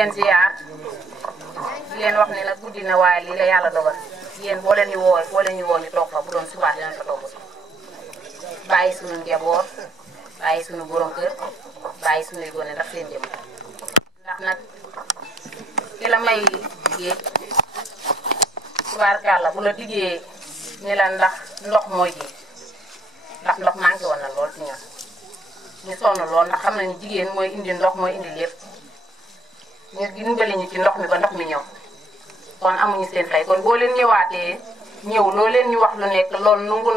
leen ziar di leen wax ne nag guddi na waaye lii la yàlla dogal yéen boo leen ñu woo ñu toog fa bu doon subaa dinañ fa toog bàyyi suñu njaboot bàyyi suñu borom kër bàyyi suñuy gone ndax seen jëm ndax nag ki la may liggéey tubaarkàlla bu la liggéeyee ne la ndax ndox mooy ji ndax ndox manqué woon na lool ci ñun ñu sonn lool ndax xam nañu jigéen mooy indi ndox mooy indi lépp ñu dimbali ñu ci ndox mi ba ndox mi ñëw kon amuñu seen fay kon boo leen ñëwaatee ñëw loo leen ñu wax lu nekk loolu nungu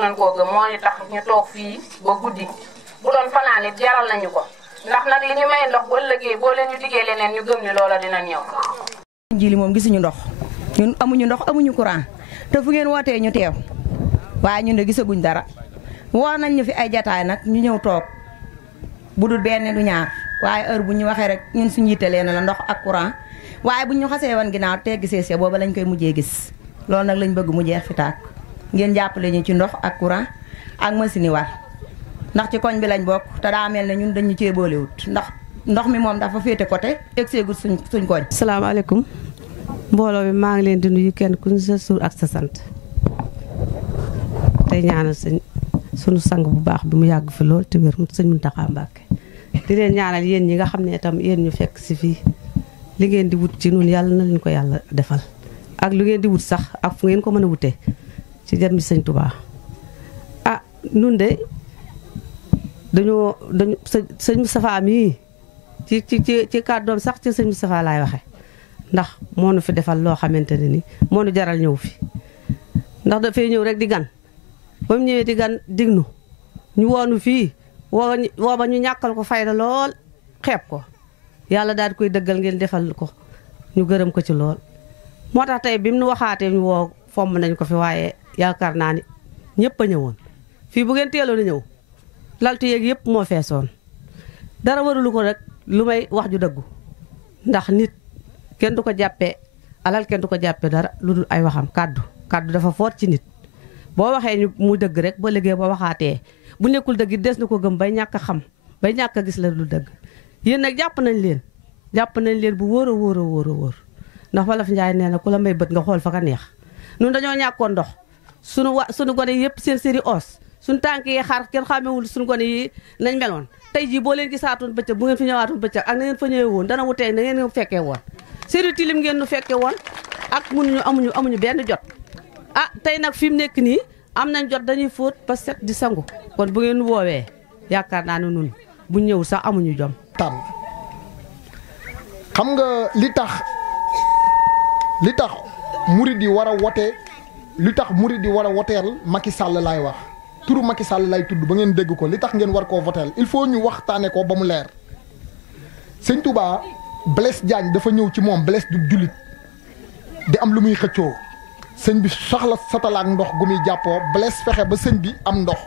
nan koo gëm moo ñu tax ñu toog fii ba guddi bu doon fanaan it jaral nañu ko ndax nag li ñu may ndox bu ëllëgee boo leen ñu diggee leneen ñu gëm ni loola dina ñëw. Jili moom gisuñu ndox ñun amuñu ndox amuñu courant te fu ngeen wootee ñu teew waaye ñun de gisaguñ dara woo nañ ñu fi ay jataay nag ñu ñëw toog bu dul benn du ñaar waaye heure bu ñu waxee rek ñun suñu yitte leen la ndox ak courant waaye bu ñu xasee wan ginnaaw te gisee see booba lañ koy mujjee gis loolu nag lañ bëgg mu jeex fi tàkk ngeen jàppale ñu ci ndox ak courant ak machine yi war ndax ci koñ bi lañ bokk te daa mel ne ñun dañu cee boolewut ndax ndox mi moom dafa féete côté egseegul suñ koñ. asalaamaaleykum mbooloo mi maa ngi leen di nuyu kenn ku sa suur ak sa sant tey ñaanal sunu sang bu baax bi mu yàgg fi lool te wér mu sëñ Mountakha Mbacké di leen ñaanal yéen ñi nga xam ne itam yéen ñu fekk si fii li ngeen di wut ci ñun yàlla na leen ko yàlla defal ak lu ngeen di wut sax ak fu ngeen ko mën a wutee ci jëm bi sëñ Touba ah nun de dañu sëñ Moustapha mii ci kàddoom sax ci sëñ Moustapha laay waxe ndax moo nu fi defal loo xamante ne ni moo nu jaral ñëw fi ndax dafay ñëw rek di gan ba mu ñëwee di gan dignu ñu woonu fii woo ba ñu ñàkkal ko fayda lool xeeb ko yàlla daal di koy dëggal ngeen defal ko ñu gërëm ko ci lool moo tax tey bi mu nu waxaatee ñu woo fomm nañ ko fi waaye yaakaar naa ni ñëpp a ñëwoon fii bu ngeen teeloon a ñëw laltu yeeg yëpp moo feesoon dara warulu ko rek lu may wax ju dëggu ndax nit kenn du ko jàppee alal kenn du ko jàppee dara lu dul ay waxam kàddu dafa foot ci nit boo waxee ñu mu dëgg rek ba liggéey ba waxaatee bu nekkul dëgg des na ko gëm bay ñàkk a xam bay ñàkk a gis la lu dëgg yéen nag jàpp nañ leen bu wóor a wóor ndax Wolof Njaay nee na ku la may bët nga xool fa ka neex ñun dañoo ñàkkoon ndox sunu gone yëpp seen séri os suñu tànk yi xar kenn xamewul suñu gone yi nañ meloon tey jii boo leen gisaatoon bëccëg bu ngeen fi ñëwaatoon bëccëg ak na ngeen fa ñëwee woon dana wutee na ngeen fekkee woon séri tilim ngeen nu fekkee woon ak amuñu benn jot ah tey nag fi mu nekk nii am nañ jot dañuy fóot ba set di sangu kon bu ngeen woowee yaakaar naa ne nun bu ñëw sax amuñu jom tànn xam nga li tax murid yi war a wote li tax murid yi war a woteel Macky Sall laay wax turu Macky Sall lay tudd ba ngeen dégg ko li tax ngeen war koo voteel il faut ñu waxtaane ko ba mu leer sëñ Touba Blaise Diagne dafa ñëw ci moom Blaise du jullit di am lu muy xëccoo sëñ bi soxla satalaak ndox gu muy jàppoo Blaise fexe ba sëñ bi am ndox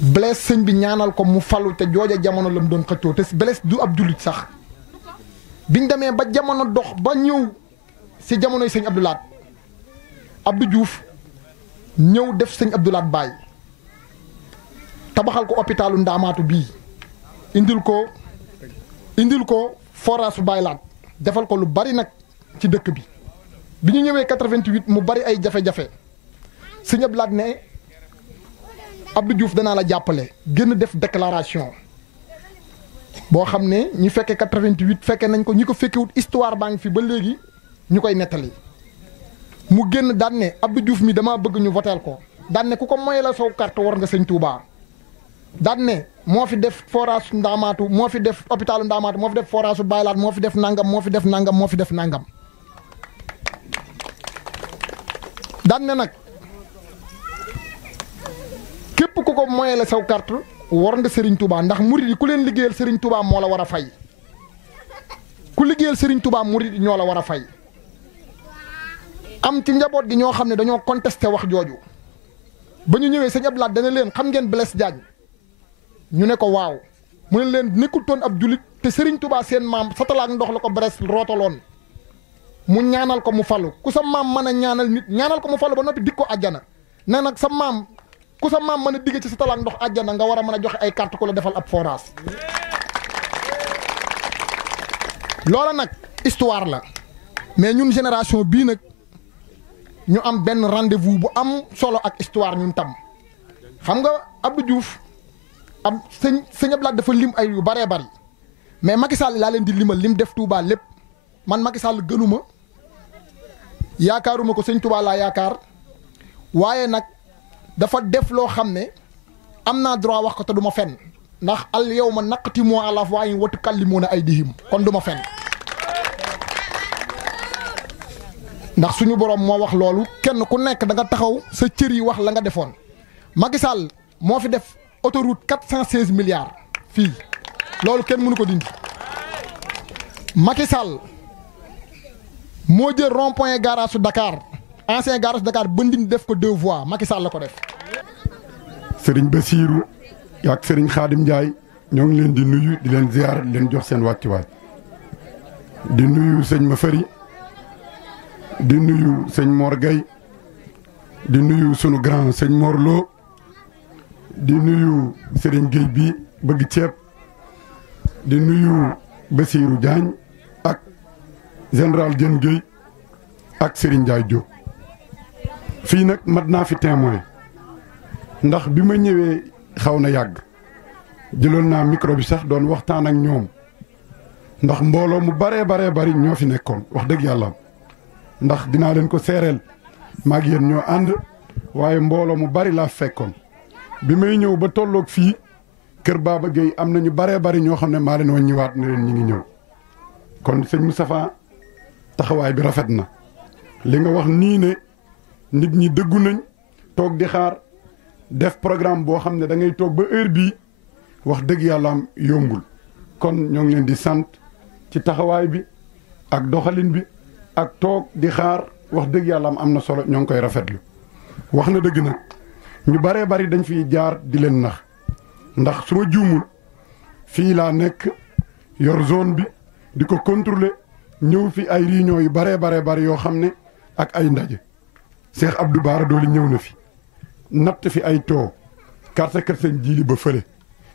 Blaise sëñ bi ñaanal ko mu falu te jooja jamono la mu doon xëccoo te Blaise du ab jullit sax biñ demee ba jamono dox ba ñëw si jamonoy sëñ Abdou Lahad Abdou Diouf ñëw def sëñ Abdou Lahad Baye tabaxal ko hôpitalu Ndaamaatu bii indil ko forage Baye Laat defal ko lu bari nag ci dëkk bi ñu ñëwee 88 mu bari ay jafe-jafe sëñ Abdou Lahad ne Abdou Diouf danaa la jàppale génn def déclaration boo xam ne ñi fekkee 88 fekkee nañ ko ñi ko fekkewut histoire baa ngi fi ba léegi ñu koy nettali mu génn daan ne Abdou Diouf mi dama bëgg ñu voteel ko daan ne ku ko moye la saw carte war nga sëñ Touba daan ne moo fi def forage Ndaamaatu moo fi def hôpitalu Ndaamaatu moo fi def forage su Baylaat moo fi def nangam moo fi def nangam daan ne nag képp ku ko moye la saw carte war nga Serigne Touba ndax murid yi ku leen liggéeyal Serigne Touba moo la war a fay ku liggéeyal Serigne Touba murid yi ñoo la war a fay am ci njaboot gi ñoo xam ne dañoo contesté wax jooju ba ñu ñëwee sëñ Abdou Lahad dana leen xam ngeen Blaise Diagne ñu ne ko waaw mu ne leen nekkul toon ab julit te Serigne Touba seen maam satalaak ndox la ko Blaise rootaloon mu ñaanal ko mu falu ku sa maam mën a ñaanal nit ñaanal ko mu falu ba noppi dik ko àjjana ne nag sa maam ku sa maam mën a digg ci satalaak ndox àjjana nga war a mën a joxe ay carte ku la defal ab forage loola nag histoire la mais ñun génération bii nag ñu am benn rendez-vous bu am solo ak histoire ñun tam xam nga Abdou Diouf am sëñ Abdoulaye dafa lim ay yu bëree bëri mais Macky Sall laa leen di limal lim def Touba lépp man Macky Sall gënuma yaakaaruma ko sëñ Touba laa yaakaar waaye nag dafa def loo xam ne am naa droit wax ko te du ma fenn ndax al yawma naqtimu ala afwaahihim wa tukallimuna aydihim kon du ma fenn ndax suñu borom moo wax loolu kenn ku nekk da nga taxaw sa cër yi wax la nga defoon Macky Sall moo fi def autoroute 416 milliards fii loolu kenn mënu ko dindi Macky Sall moo jël rond-point garage su Dakar ancien garage su Dakar bëndin def ko 2 voies Macky Sall la ko def. Serigne Bassirou ak Serigne Khadim Ndiaye ñoo ngi leen di nuyu di leen ziar di leen jox seen wàccuwaay di nuyu sëñ Mafari di nuyu sëñ Mor Gueye di nuyu sunu grand sëñ Mor Lo di nuyu Serigne Gueye bi bëgg ceeb di nuyu Bassirou Diagne ak général Diène Gueye ak Serigne Ndiaye Diop fii nag mat naa fi témoin ndax bi ma ñëwee xaw na yàgg jëloon naa micro bi sax doon waxtaan ak ñoom ndax mbooloo mu baree bari ñoo fi nekkoon wax dëgg yàlla ndax dinaa leen ko seereel maag yéen ñoo ànd waaye mbooloo mu bari laa fekkoon bi may ñëw ba tolloog fii kër Baba Gueye am na ñu baree bari ñoo xam ne maa leen woon ñëwaat ne leen ñi ngi ñëw kon sëñ Moustapha taxawaay bi rafet na li nga wax nii ne nit ñi dëggu nañ toog di xaar def programme boo xam ne da ngay toog ba heure bii wax dëgg yàlla am yombul kon ñoo ngi leen di sant ci taxawaay bi ak doxalin bi ak toog di xaar wax dëgg yàlla am na solo ñoo ngi koy rafetlu wax na dëgg nag ñu baree bari dañ fiy jaar di leen nax ndax su ma juumul fii laa nekk yor zone bi di ko contrôler ñëw fi ay réunion yu baree bari yoo xam ne ak ay ndaje Cheikh Abdou Bara Dolly ñëw na fi natt fi ay too carte kër seen jiili ba fële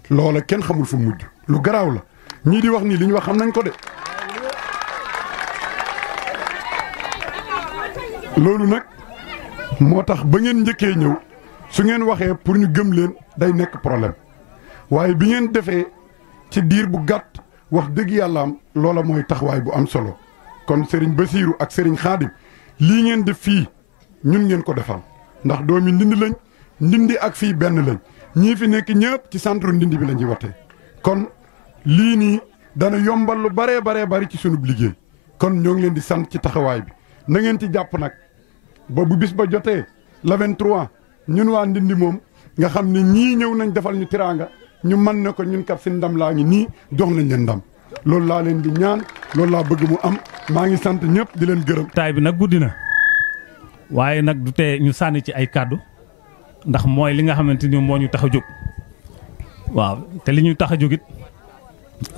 loola kenn xamul fu mujj lu garaaw la ñii di wax nii li ñu wax xam nañ ko de loolu nag moo tax ba ngeen njëkkee ñëw su ngeen waxee pour ñu gëm leen day nekk problème waaye bi ngeen defee ci diir bu gàtt wax dëgg yàlla am loola mooy taxawaay bu am solo kon Serigne Bassirou ak Serigne Khadim lii ngeen def fii ñun ngeen ko defal ndax doomi ndindi lañ ndindi ak fii benn lañ ñii fi nekk ñëpp ci centre ndindi bi la ñuy watee kon lii nii dana yombal lu baree bari ci sunub liggéey kon ñoo ngi leen di sant ci taxawaay bi na ngeen ci jàpp nag ba bu bis ba jotee le 23 ñun waa ndindi moom nga xam ne ñii ñëw nañ defal ñu tiraanga ñu mën na ko ñun kat seen ndam laa ngi nii jox nañ leen ndam loolu laa leen di ñaan loolu laa bëgg mu am maa ngi sant ñëpp di leen gërëm. taay bi nag guddi na waaye nag du tee ñu sànni ci ay kàddu ndax mooy li nga xamante ni moo ñu tax a jóg waaw te li ñu tax a jóg it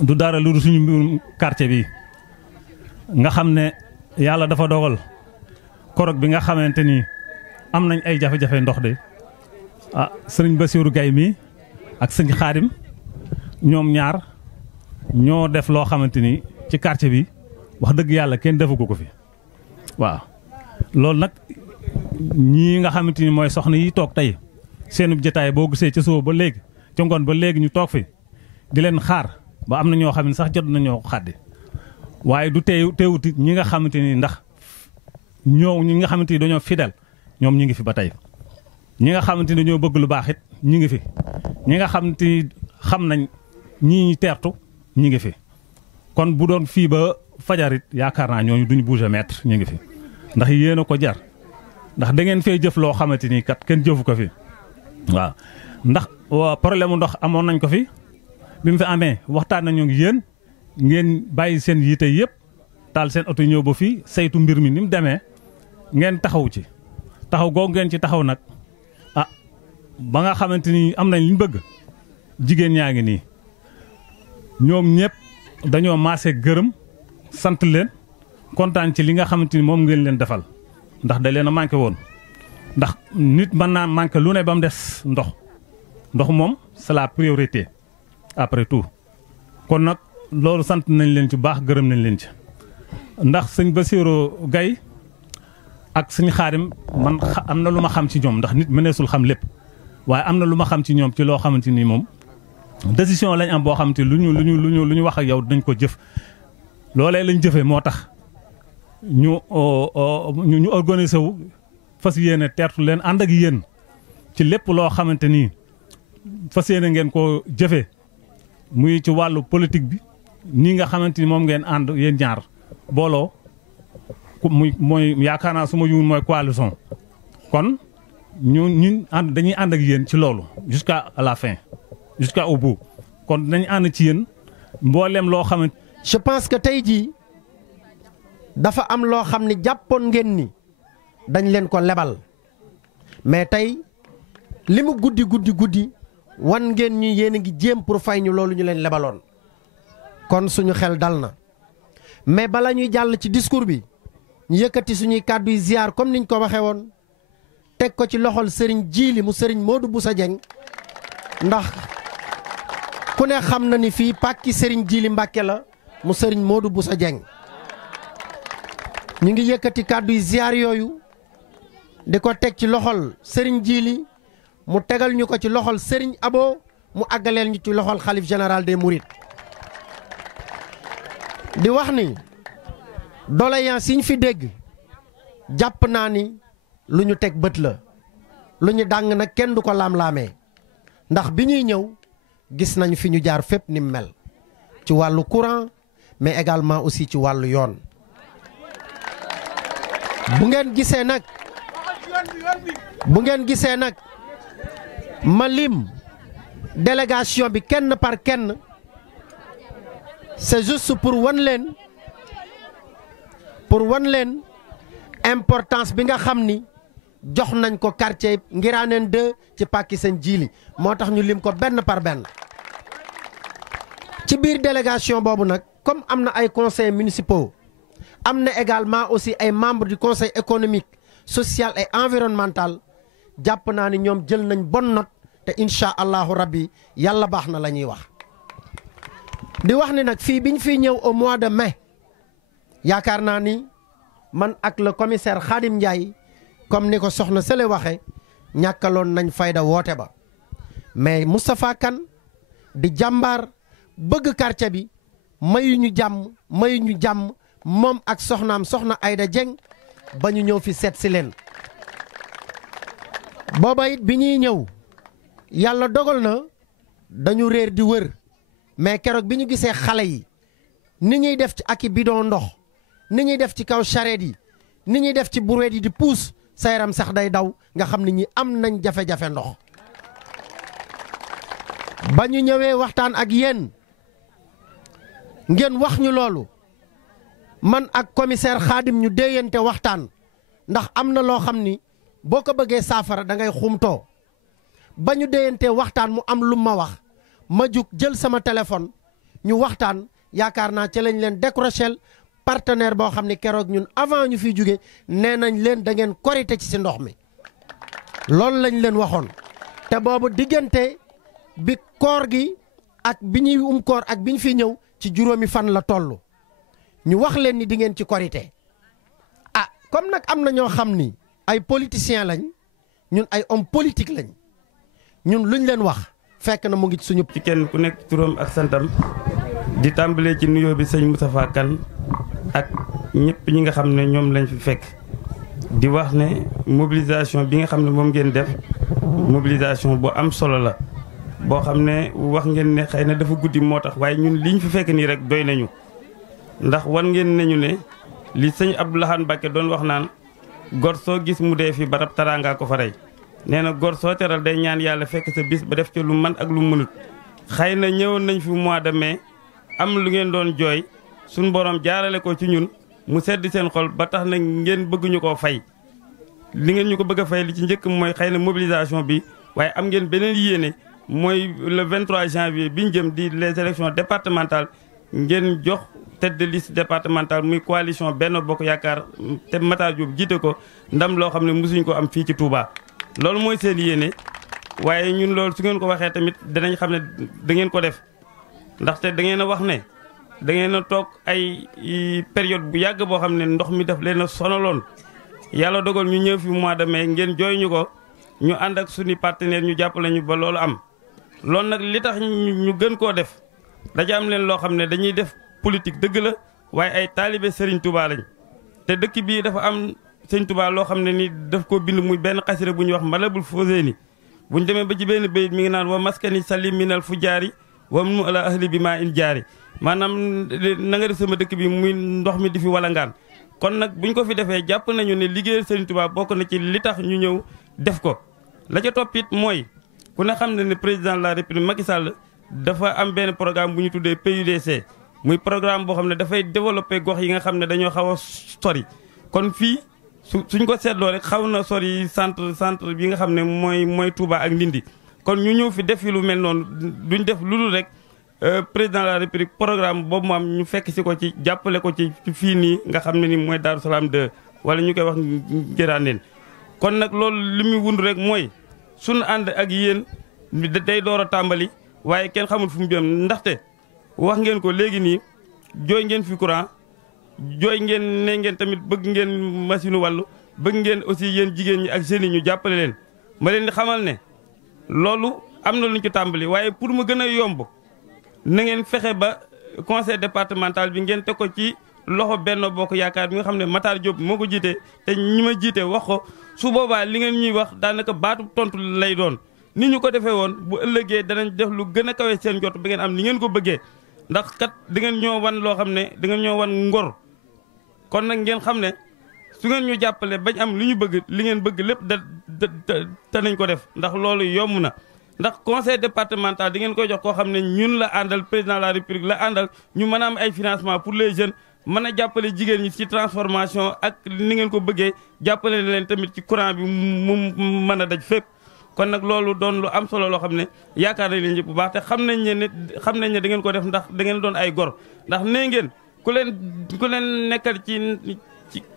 du dara lu suñu mbirum quartier bi nga xam ne yàlla dafa dogal korog bi nga xamante ni am nañ ay jafe-jafe ndox de sëriñ Bassirou Gaye mi ak sëñ Khadim ñoom ñaar ñoo def loo xamante ni ci quartier bi wax dëgg yàlla kenn defagu ko fi waaw loolu nag ñii nga xamante ni mooy soxna yi toog tey seenub jotaay boo gisee ca suba ba léegi ca ngoon ba léegi ñu toog fi di leen xaar ba am na ñoo xam ne sax jot nañoo xaddi waaye du teewuti ñi nga xamante ni ndax ñi nga xamante ni dañoo fidèle ñoom ñi ngi fi ba tey ñi nga xamante ni dañoo bëgg lu baax it ñi ngi fi ñi nga xamante ni xam nañ ñii ñi teertu ñi ngi fi kon bu doon fii ba fajarit yaakaar naa ñooñu duñu bouger mètre ñi ngi fi ndax yéen a ko jar ndax da ngeen fee jëf loo xamante ni kat kenn jëfu ko fi waaw ndax problème mu ndox amoon nañ ko fi bi mu fi amee waxtaan nañu ngi yéen ngeen bàyyi seen yiite yëpp taal seen oto ñëw ba fii saytu mbir mi ni mu demee ngeen taxaw ci taxaw googu ngeen ci taxaw nag ba nga xamante ni am nañ li ñu bëgg jigéen ñaa ngi nii ñoom ñëpp dañoo maase gërëm sant leen kontaan ci li nga xamante ni moom ngeen leen defal ndax da leen a manqué woon ndax nit mën naa manqué lu ne ba mu des ndox moom c'est la priorité après tout kon nag loolu sant nañ leen ci baax gërëm nañ leen ci ndax sëñ Bassirou Gaye ak sëñ Xaadim man am na lu ma xam ci ñoom ndax nit mëneesul xam lépp waaye am na lu ma xam ci ñoom ci loo xamante ni moom décision lañ am boo xamante lu ñu wax ak yow dañ ko jëf loolee lañ jëfee moo tax ñu organiser wu fas yéene teertu leen ànd ak yéen ci lépp loo xamante ni fas yéene ngeen ko jëfee muy ci wàllu politique bi nii nga xamante ni moom ngeen ànd yéen ñaar booloo mooy yaakaar naa su ma juumee mooy coalition kon ñun dañuy ànd ak yéen ci loolu jusqu'à la fin jusqu'à au bout kon dañu ànd ci yéen mboolem loo xamante. je pense que tey jii dafa am loo xam ni jàppoon ngeen ni dañ leen ko lebal mais tey li mu guddi wan ngeen ñu yéen a ngi jéem pour fay ñu loolu ñu leen lebaloon kon suñu xel dal na mais bala ñuy jàll ci discours bi ñu yëkkati suñuy kàddu yi ziar comme niñ ko waxee woon teg ko ci loxol Serigne Djili mu Serigne Modou Boussa Dieng ndax ku ne xam na ni fii pàkki Serigne Djili Mbàkke la mu Serigne Modou Boussa Dieng ñu ngi yëkkati kàddu yi ziar yooyu di ko teg ci loxol Serigne Djili mu tegal ñu ko ci loxol Serigne Abo mu àggaleel ñu ci loxol xalif général des Mourides di wax ni doléance yi ñu fi dégg jàpp naa ni lu ñu teg bët la lu ñu dàng nag kenn du ko laam-laamee ndax bi ñuy ñëw gis nañ fi ñu jaar fépp ni mel ci wàllu courant mais également aussi ci wàllu yoon bu ngeen gisee nag ma lim délégation bi kenn par kenn c'est juste pour wan leen importance bi nga xam ni jox nañ ko quartier Ngiraneen 2 ci pàkki Sëñ Djili moo tax ñu lim ko benn par benn ci biir délégation boobu nag comme am na ay conseils municipaux am na également aussi ay membres du conseil économique social et environnemental jàpp naa ni ñoom jël nañ bonne note te incha allahu rabbi yàlla baax na la ñuy wax di wax ni nag fii biñ fiy ñëw au mois de mai yaakaar naa ni man ak le commissaire Khadim Ndiaye comme ni ko soxna Sele waxe ñàkkaloon nañ fayda woote ba mais Moustapha Kane di jàmbaar bëgg quartier bi mayuñu jàmm moom ak soxnaam soxna Ayda Dieng ba ñu ñëw fi seet si leen booba it bi ñuy ñëw yàlla dogal na dañu réer di wër mais keroog bi ñu gisee xale yi ni ñuy def ci ak i bidon ndox ni ñuy def ci kaw charrette yi ni ñuy def ci brouette yi di puus sa yaram sax day daw nga xam ni ñi am nañ jafe-jafe ndox ba ñu ñëwee waxtaan ak yéen ngeen wax ñu loolu man ak commissaire Khadim ñu déeyante waxtaan ndax am na loo xam ni boo ko bëggee saafara da ngay xumtoo ba ñu déeyante waxtaan mu am lu ma wax ma jug jël sama téléphone ñu waxtaan yaakaar naa ci lañ leen décrocher partenaire boo xam ne keroog ñun avant ñu fiy jóge nee nañ leen da ngeen korite ci si ndox mi loolu lañ leen waxoon te boobu diggante bi koor gi ak bi ñuy koor ak bi ñu fi ñëw ci juróomi fan la toll ñu wax leen ni di ngeen ci korite ah comme nag am na ñoo xam ni ay politiciens lañ ñun ay homme politique lañ ñun luñ leen wax fekk na mu ngi suñu. ci kenn ku nekk turam ak santam di tàmbalee ci nuyoo bi sëñ Moustapha Kane ak ñëpp ñi nga xam ne ñoom lañ fi fekk di wax ne mobilisation bi nga xam ne moom ngeen def mobilisation bu am solo la boo xam ne wax ngeen ne xëy na dafa guddi moo tax waaye ñun liñ fi fekk nii rek doy nañu ndax wan ngeen nañu ne li sëñ Abdou Lahad Mbacké doon wax naan gor soo gis mu dee fi barab taraanga ko fa rey nee na gor soo teral day ñaan yàlla fekk sa bis ba def ci lu man ak lu mënut xëy na ñëwoon nañ fi mois de mai am lu ngeen doon jooy suñu borom jaarale ko ci ñun mu sedd seen xol ba tax na ngeen bëgguñu koo fay li ngeen ñu ko bëgg a fay li ci njëkk mooy xëy na mobilisation bi waaye am ngeen beneen yéene mooy le 23 janvier bi ñu jëm di les élections départementales ngeen jox tête de liste départementale muy coalition Benno Bokk Yaakaar te Matar Diop jiite ko ndam loo xam ne mosuñ ko am fii ci Touba. loolu mooy seen yéene waaye ñun loolu su ngeen ko waxee tamit danañ xam ne da ngeen ko def ndaxte da ngeen a wax ne da ngeen a toog ay période bu yàgg boo xam ne ndox mi daf leen a sonaloon yàlla dogal ñu ñëw fi mois de mai ngeen jooy ñu ko ñu ànd ak suñu partenaire ñu jàppale ñu ba loolu am. loolu nag li tax ñu gën koo def daja am leen loo xam ne dañuy def politique dëgg la waaye ay taalibe Serigne Touba lañ te dëkk bii dafa am Serigne Touba loo xam ne ni daf koo bind muy benn xasira bu ñuy wax Matlabul Fawzayni bu ñu demee ba ci benn bayit mi ngi naan wa maskani salim minal fujaari wa mu ala ahli bi maa in jaari maanaam na nga def sama dëkk bi muy ndox mi di fi walangaan kon nag buñ ko fi defee jàpp nañu ne liggéeyal Serigne Touba bokk na ci li tax ñu ñëw def ko la ca toppit mooy ku ne xam ne ne président de la république Macky Sall dafa am benn programme bu ñu tuddee PUDC muy programme boo xam ne dafay développer gox yi nga xam ne dañoo xaw a sori kon fii suñ ko seetloo rek xaw na sori centre bi nga xam ne mooy Touba ak Ndindi kon ñu ñëw fi def fi lu mel noonu duñ def lu dul rek président de la république programme boobu mu am ñu fekk si ko ci jàppale ko ci fii nii nga xam ne ni mooy Darou Salam 2 wala ñu koy wax Ngiraaneen kon nag loolu li muy wund rek mooy suñu ànd ak yéen day door a tàmbali waaye kenn xamul fu mu jëm ndaxte wax ngeen ko léegi nii jooy ngeen fi courant jooy ngeen ne ngeen tamit bëgg ngeen machine wàllu bëgg ngeen aussi yéen jigéen ñi ak jeunes yi ñu jàppale leen ma leen di xamal ne loolu am na lu ñu ci tàmbali waaye pour mu gën a yomb na ngeen fexe ba conseil départemental bi ngeen teg ko ci loxo Benno Bokk Yaakaar bi nga xam ne Matar Diop moo ko jiite te ñi ma jiite wax ko su boobaa li ngeen ñuy wax daanaka baatu tontu lay doon ni ñu ko defee woon bu ëllëgee danañ def lu gën a kawe seen jot ba ngeen am ni ngeen ko bëggee ndax kat da ngeen ñoo wan loo xam ne da ngeen ñoo wan ngor kon nag ngeen xam ne su ngeen ñu jàppale bañ am li ñu bëgg li ngeen bëgg lépp da nañ ko def ndax loolu yomb na ndax conseil départemental di ngeen koy jox koo xam ne ñun la àndal président de la république la àndal ñu mën a am ay financement pour les jeunes mën a jàppale jigéen ñi ci transformation ak ni ngeen ko bëggee jàppale leen tamit ci courant bi mu mën a daj fépp kon nag loolu doon lu am solo loo xam ne yaakaar nañ leen bu baax te xam nañ ne da ngeen ko def ndax da ngeen doon ay gor ndax nee ngeen ku leen nekkal ci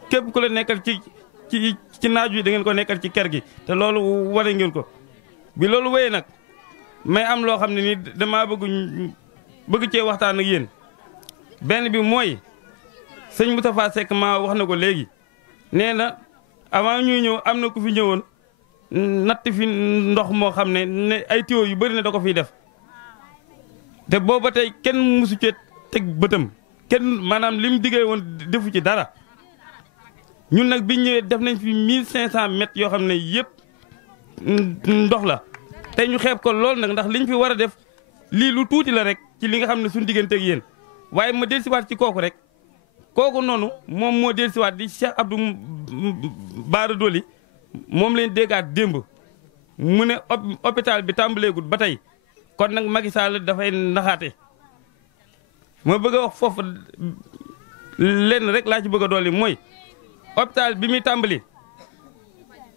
képp ku leen nekkal ci naaj wi da ngeen ko nekkal ci kër gi te loolu wane ngeen ko bi loolu wéyee nag may am loo xam ne ni damaa bëgg cee waxtaan ak yéen benn bi mooy sëñ Moustapha Seck maa wax na ko léegi nee na avant ñuy ñëw am na ku fi ñëwoon natt fi ndox moo xam ne ay tuyaux yu bëri na da ko fiy def te booba tey kenn musu cee teg bëtam kenn maanaam li mu diggee woon defu ci dara ñun nag biñ ñëwee def nañ fi 1500 mètres yoo xam ne yëpp ndox la tey ñu xeeb ko lool nag ndax liñ fi war a def lii lu tuuti la rek ci li nga xam ne suñu digganteeg yéen waaye ma dellusiwaat ci kooku rek kooku noonu moom moo dellusiwaat di Cheikh Abdou Bara Dolly moom leen déggaat démb mu ne hôpital bi tàmbaleegul ba tey kon nag Macky Sall dafay naxaate ma bëgg a wax foofu lenn rek laa ci bëgg a dolli mooy hôpital bi muy tàmbali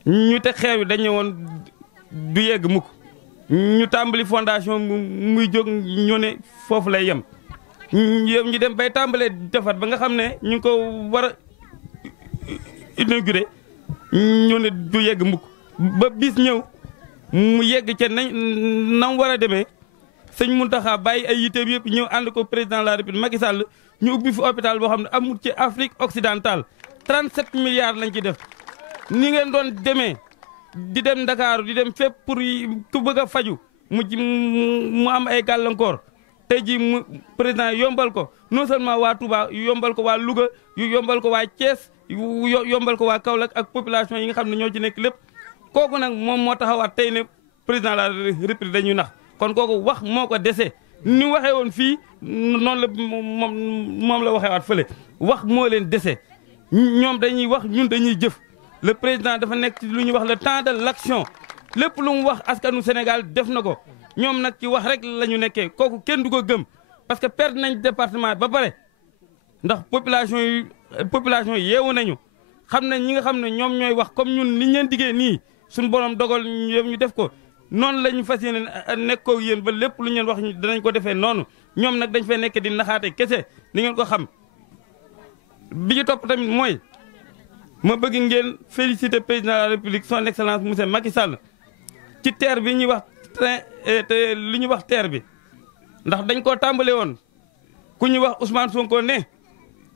ñu teg xeer wi dañu woon du yegg mukk ñu tàmbali fondation muy jóg ñoo ne foofu lay yem ñu dem bay tàmbalee defar ba nga xam ne ñu ngi ko war a inauguré ñoo ne du yegg mukk ba bis ñëw mu yegg ca nam war a demee sëñ Mountakha bàyyi ay yiteem yëpp ñëw ànd ko président de la République Macky Sall ñu ubbi fi hôpital boo xam ne amul ci Afrique occidentale 37 milliards lañ ci def ni ngeen doon demee di dem Ndakaaru di dem fépp pour ku bëgg a faju mu am ay gàllankoor tey jii mu président yombal ko non seulement waa Touba yombal ko waa Louga yombal ko waa Thiès yombal ko waa Kaolack ak population yi nga xam ne ñoo ci nekk lépp kooku nag moom moo taxawaat tey ne président de la République dañuy nax kon kooku wax moo ko dese ni waxee woon fii noonu la moom la waxee waat fële wax moo leen dese ñoom dañuy wax ñun dañuy jëf le président dafa nekk ci lu ñuy wax le temps de l'action lépp lu mu wax askanu Sénégal def na ko ñoom nag ci wax rek la ñu nekkee kooku kenn du ko gëm parce que perdre nañ département ba pare ndax population yi yeewu nañu xam nañ ñi nga xam ne ñoom ñooy wax comme ñun niñ leen diggee nii suñu borom dogal ñu def ko noonu la ñu fas yéene nekk ko yéen ba lépp lu ñu leen wax danañ ko defee noonu ñoom nag dañ fay nekk di naxaate kese ni ngeen ko xam bi ci topp tamit mooy ma bëgg ngeen féliciter président de la République son excellence monsieur Macky Sall ci TER bi ñuy wax train te li ñuy wax TER bi ndax dañ koo tàmbale woon ku ñu wax Ousmane Sonko ne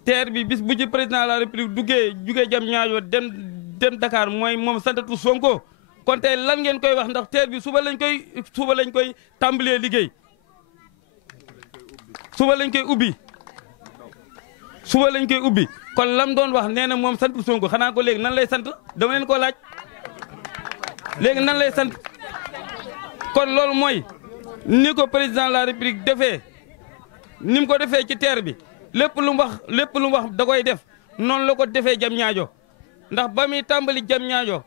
TER bi bis bu ci président de la république jugee Diamniadio dem Dakar mooy moom santatu Sonko kon tey lan ngeen koy wax ndax TER bi suba lañ koy tàmbalee liggéey suba lañ koy ubbi kon lam doon wax nee na moom santu Sonko xanaa ko léegi nan lay sant dama leen ko laaj léegi nan lay sant kon loolu mooy ni ko président de la république defee ni mu ko defee ci TER bi lépp lu mu wax da koy def noonu la ko defee Diamniadio ndax ba muy tàmbali Diamniadio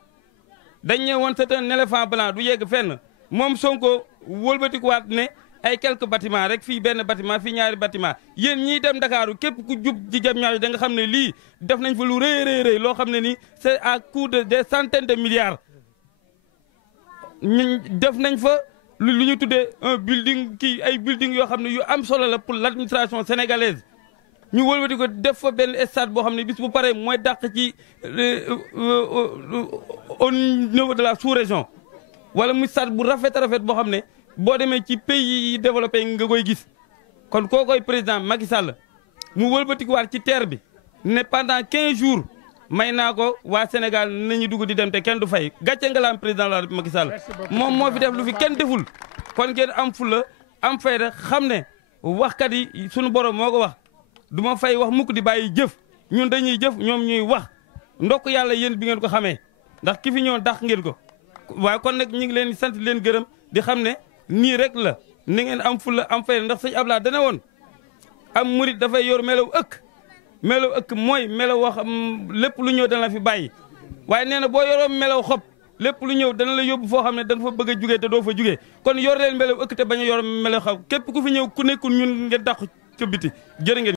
dañ ñëw woon c'est un éléphant blanc du yegg fenn moom Sonko wëlbatikuwaat ne ay quelques bâtiments rek fii benn bâtiment fii ñaari bâtiment yéen ñiy dem Dakaaru képp ku jub ci Diamniadio da nga xam ne lii def nañ fa lu rëy loo xam ne nii c'est à coût de des centaines de milliards def nañ fa lu ñu tuddee un building ay building yoo xam ne yu am solo la pour l'administration sénégalaise ñu wëlbati ko def fa benn stade boo xam ne bis bu paree mooy dàq ci au niveau de la sous-région wala muy stade bu rafet boo xam ne boo demee ci pays yi développé nga koy gis kon koo koy président Macky Sall mu wëlbatikuwaat ci TER bi ne pendant 15 jours may naa ko waa Sénégal nañu dugg di dem te kenn du fay gàcce nga la am président la Macky Sall moom moo fi def lu fi kenn deful kon ngeen am fulla am fayda xam ne waxkat yi sunu borom moo ko wax du ma fay wax mukk di bàyyi jëf ñun dañuy jëf ñoom ñuy wax ndokk yàlla yéen bi ngeen ko xamee ndax ki fi ñëw dàq ngeen ko waaye kon nag ñu ngi leen di sant leen gërëm di xam ne nii rek la ni ngeen am fulla am fayda ndax sëñ Abdoulaye dana woon am murit dafay yor melaw ëkk mooy melaw wax lépp lu ñëw dana la fi bàyyi waaye nee na boo yoroo melaw xob lépp lu ñëw dana la yóbbu foo xam ne da nga fa bëgg a jugee te doo fa jugee kon yor leen melaw ëkk te bañ a yor melaw xob képp ku fi ñëw ku nekkul ñun ngeen dàqu ca biti jërë ngeen